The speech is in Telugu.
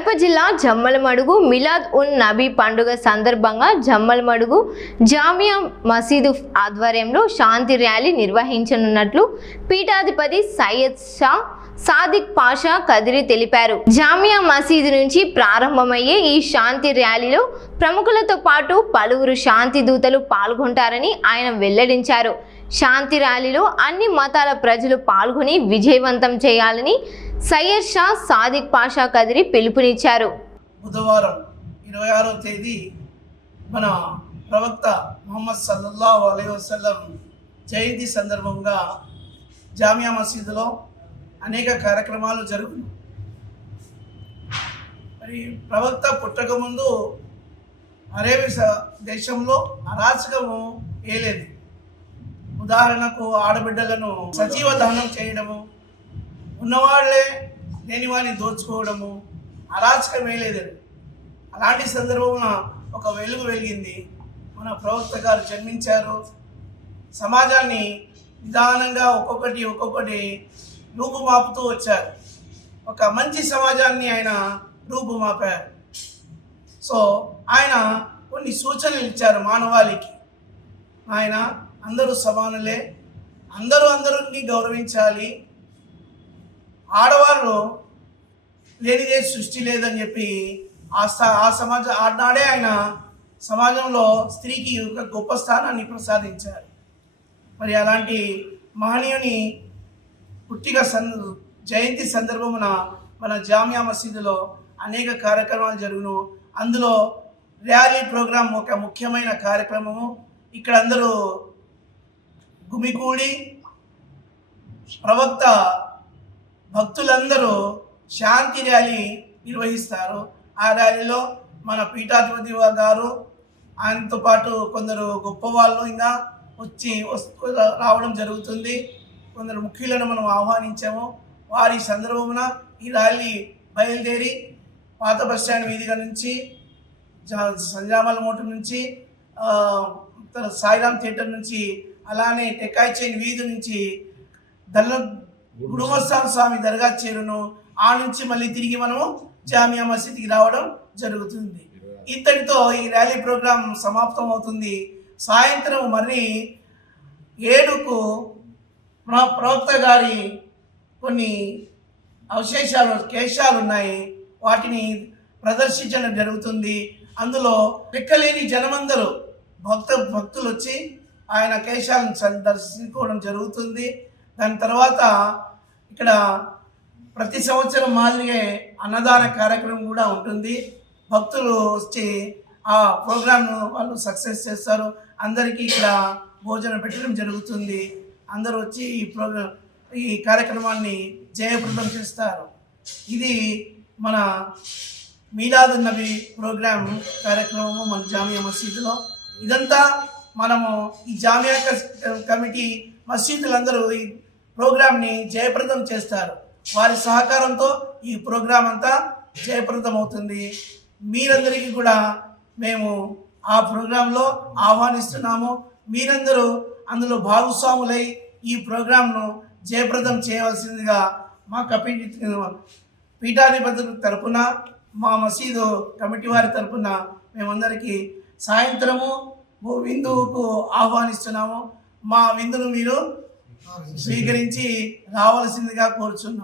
కడప జిల్లా జమ్మలమడుగు మిలాద్ ఉన్ నబీ పండుగ సందర్భంగా జమ్మలమడుగు జామియా మసీదు ఆధ్వర్యంలో శాంతి ర్యాలీ నిర్వహించనున్నట్లు పీఠాధిపతి సయ్యద్ షా సాదిక్ పాషా కదిరి తెలిపారు. జామియా మసీదు నుంచి ప్రారంభమయ్యే ఈ శాంతి ర్యాలీలో ప్రముఖులతో పాటు పలువురు శాంతి దూతలు పాల్గొంటారని ఆయన వెల్లడించారు. శాంతి ర్యాలీలో అన్ని మతాల ప్రజలు పాల్గొని విజయవంతం చేయాలని సయ్యద్ షా సాదిక్ పాషా కదిరి పిలుపునిచ్చారు. బుధవారం 26వ తేదీ మన ప్రవక్త ముహమ్మద్ సల్లల్లాహు అలైహి వసల్లం జయంతి సందర్భంగా జామియా మసీదులో అనేక కార్యక్రమాలు జరుగును. మరి ప్రవక్త పుట్టకముందు అరేబియా దేశంలో అరాచకము ఏలేదు. ఉదాహరణకు ఆడబిడ్డలను సజీవ దహనం చేయడము, ఉన్నవాళ్లే లేని వారిని దోచుకోవడము, అరాచకం వేయలేదు. అలాంటి సందర్భంలో ఒక వెలుగు వెలిగింది. మన ప్రవక్త గారు జన్మించారు. సమాజాన్ని నిదానంగా ఒక్కొక్కటి రూపుమాపుతూ వచ్చారు. ఒక మంచి సమాజాన్ని ఆయన రూపుమాపారు. సో ఆయన కొన్ని సూచనలు ఇచ్చారు మానవాళికి. ఆయన అందరూ సమానులే, అందరినీ గౌరవించాలి, ఆడవాళ్ళు లేనిదే సృష్టి లేదని చెప్పి ఆనాడే ఆయన సమాజంలో స్త్రీకి ఒక గొప్ప స్థానాన్ని ప్రసాదించారు. మరి అలాంటి మహనీయుని పుట్టిక జయంతి సందర్భమున మన జామియా మసీదులో అనేక కార్యక్రమాలు జరుగును. అందులో ర్యాలీ ప్రోగ్రాం ఒక ముఖ్యమైన కార్యక్రమము. ఇక్కడ అందరూ గుమికూడి ప్రవక్త భక్తులందరూ శాంతి ర్యాలీ నిర్వహిస్తారు. ఆ ర్యాలీలో మన పీఠాధిపతి గారు, ఆయనతో పాటు కొందరు గొప్ప వాళ్ళు ఇంకా రావడం జరుగుతుంది. కొందరు ముఖ్యులను మనం ఆహ్వానించాము. వారి సందర్భమున ఈ ర్యాలీ బయలుదేరి పాత బస్టాండ్ వీధిగా నుంచి, సంజామల మోటు నుంచి, సాయిరామ్ థియేటర్ నుంచి, అలానే టెక్కాయి చైన్ వీధి నుంచి గుడుమస్తాన్ స్వామి దర్గా చేరును. ఆ నుంచి మళ్ళీ తిరిగి మనము జామియా మసీద్కి రావడం జరుగుతుంది. ఇంతటితో ఈ ర్యాలీ ప్రోగ్రాం సమాప్తం అవుతుంది. సాయంత్రం మరి 7కు ప్రవక్త గారి కొన్ని కేశాలు ఉన్నాయి. వాటిని ప్రదర్శించడం జరుగుతుంది. అందులో లెక్కలేని జనమందరూ భక్తులు వచ్చి ఆయన కేశాలను దర్శించుకోవడం జరుగుతుంది. దాని తర్వాత ఇక్కడ ప్రతి సంవత్సరం మాదిరిగా అన్నదాన కార్యక్రమం కూడా ఉంటుంది. భక్తులు వచ్చి ఆ ప్రోగ్రామ్ను వాళ్ళు సక్సెస్ చేస్తారు. అందరికీ ఇక్కడ భోజనం పెట్టడం జరుగుతుంది. అందరూ వచ్చి ఈ కార్యక్రమాన్ని జయప్రదం చేస్తారు. ఇది మన మీలాద్ నబీ ప్రోగ్రాం కార్యక్రమము మన జామియా మసీదులో. ఇదంతా మనము ఈ జామియా కమిటీ మసీదులందరూ ఈ ప్రోగ్రాంని జయప్రదం చేస్తారు. వారి సహకారంతో ఈ ప్రోగ్రాం అంతా జయప్రదం అవుతుంది. మీరందరికీ కూడా మేము ఆ ప్రోగ్రాంలో ఆహ్వానిస్తున్నాము. మీరందరూ అందులో భాగస్వాములై ఈ ప్రోగ్రాంను జయప్రదం చేయవలసిందిగా మా పీఠాధిపతుల తరపున, మా మసీదు కమిటీ వారి తరపున మేమందరికీ సాయంత్రము విందుకు ఆహ్వానిస్తున్నాము. మా విందును మీరు స్వీకరించి రావాల్సిందిగా కోరుచున్నాం.